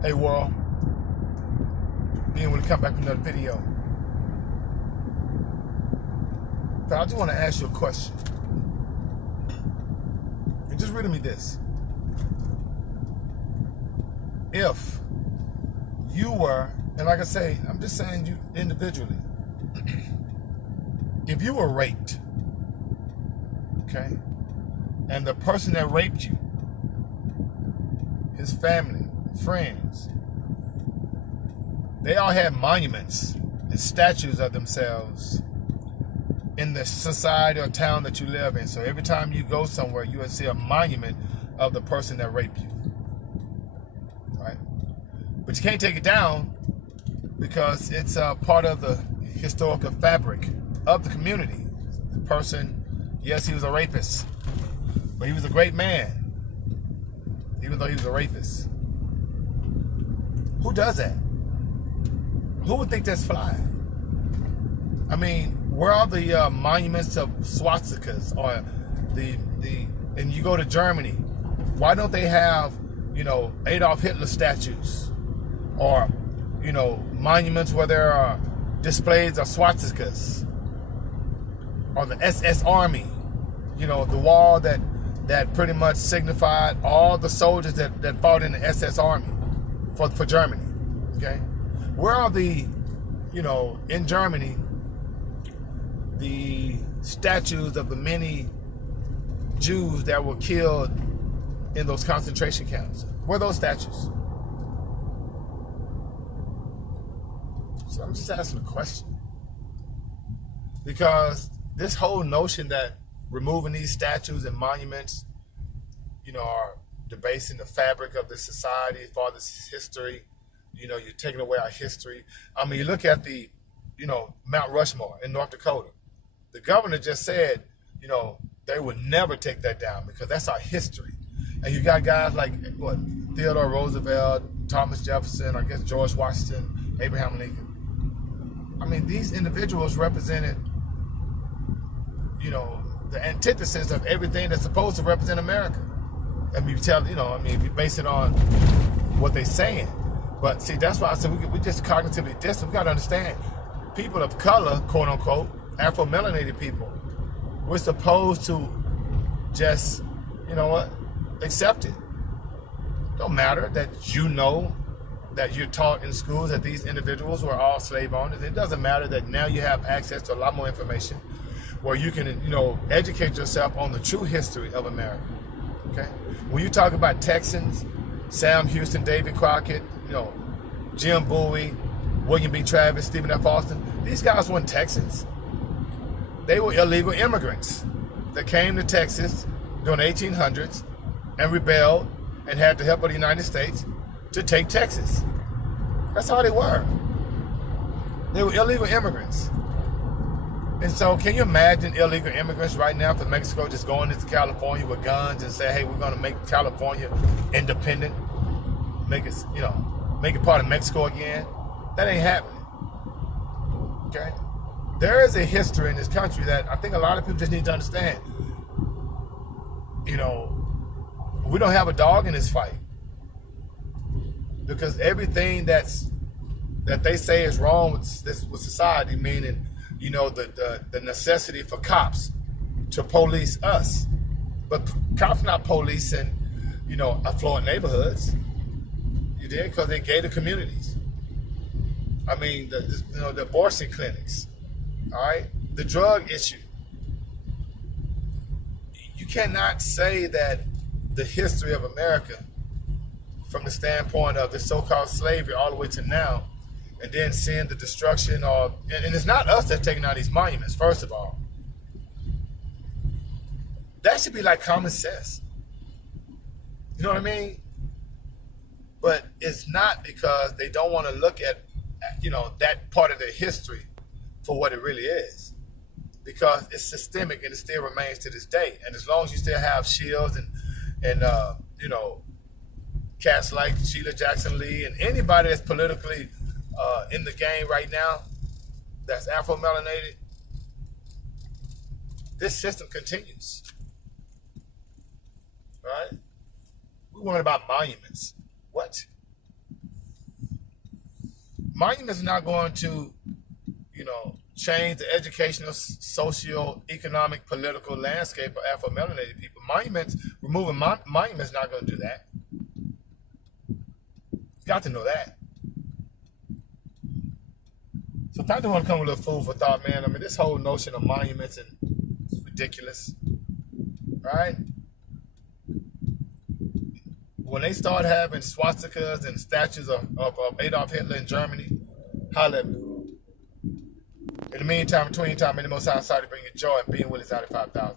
Hey world, being able to come back with another video. So I just want to ask you a question. And just read me this. If you were, and like I say, I'm just saying you individually, if you were raped, okay, and the person that raped you, his family, friends, they all had monuments and statues of themselves in the society or town that you live in. So every time you go somewhere, you will see a monument of the person that raped you, right? But you can't take it down because it's a part of the historical fabric of the community. The person, yes, he was a rapist, but he was a great man, even though he was a rapist. Who does that? Who would think that's fly? I mean, where are the monuments of swastikas or and you go to Germany, why don't they have, Adolf Hitler statues or, monuments where there are displays of swastikas or the SS Army, the wall that pretty much signified all the soldiers that fought in the SS Army for Germany, okay? Where are the, in Germany, the statues of the many Jews that were killed in those concentration camps? Where are those statues? So I'm just asking a question. Because this whole notion that removing these statues and monuments, are debasing the fabric of the society as far as history, you're taking away our history. I mean, you look at the, Mount Rushmore in North Dakota. The governor just said, they would never take that down because that's our history. And you got guys like, Theodore Roosevelt, Thomas Jefferson, I guess George Washington, Abraham Lincoln. I mean, these individuals represented, the antithesis of everything that's supposed to represent America. I mean, if you base it on what they're saying. But see, that's why I said we just cognitively distant. We got to understand, people of color, quote unquote, Afro-melanated people, we're supposed to just, accept it. Don't matter that that you're taught in schools that these individuals were all slave owners. It doesn't matter that now you have access to a lot more information where you can, educate yourself on the true history of America. Okay? When you talk about Texans, Sam Houston, David Crockett, Jim Bowie, William B. Travis, Stephen F. Austin, these guys weren't Texans. They were illegal immigrants that came to Texas during the 1800s and rebelled and had the help of the United States to take Texas. That's all they were. They were illegal immigrants. And so can you imagine illegal immigrants right now from Mexico just going into California with guns and say, hey, we're going to make California independent, make it part of Mexico again? That ain't happening. Okay? There is a history in this country that I think a lot of people just need to understand. We don't have a dog in this fight. Because everything that they say is wrong with society, meaning, the necessity for cops to police us. But cops not policing, affluent neighborhoods. You did? Because they gated communities. I mean, the abortion clinics. All right? The drug issue. You cannot say that the history of America, from the standpoint of the so-called slavery all the way to now, and then seeing the destruction of, and it's not us that's taking out these monuments, first of all. That should be like common sense. You know what I mean? But it's not, because they don't want to look at, that part of their history for what it really is. Because it's systemic and it still remains to this day. And as long as you still have Shields and cats like Sheila Jackson Lee and anybody that's politically in the game right now that's Afro-melanated, this system continues. Right? We worried about monuments. What? Monuments are not going to, change the educational, socio-economic, political landscape of Afro-melanated people. Removing monuments, not going to do that. You got to know that. So I don't want to come with a food for thought, man. I mean, this whole notion of monuments is ridiculous, right? When they start having swastikas and statues of Adolf Hitler in Germany, holla at me. In the meantime, between time, may the Most High to bring you joy and being with us out of 5,000.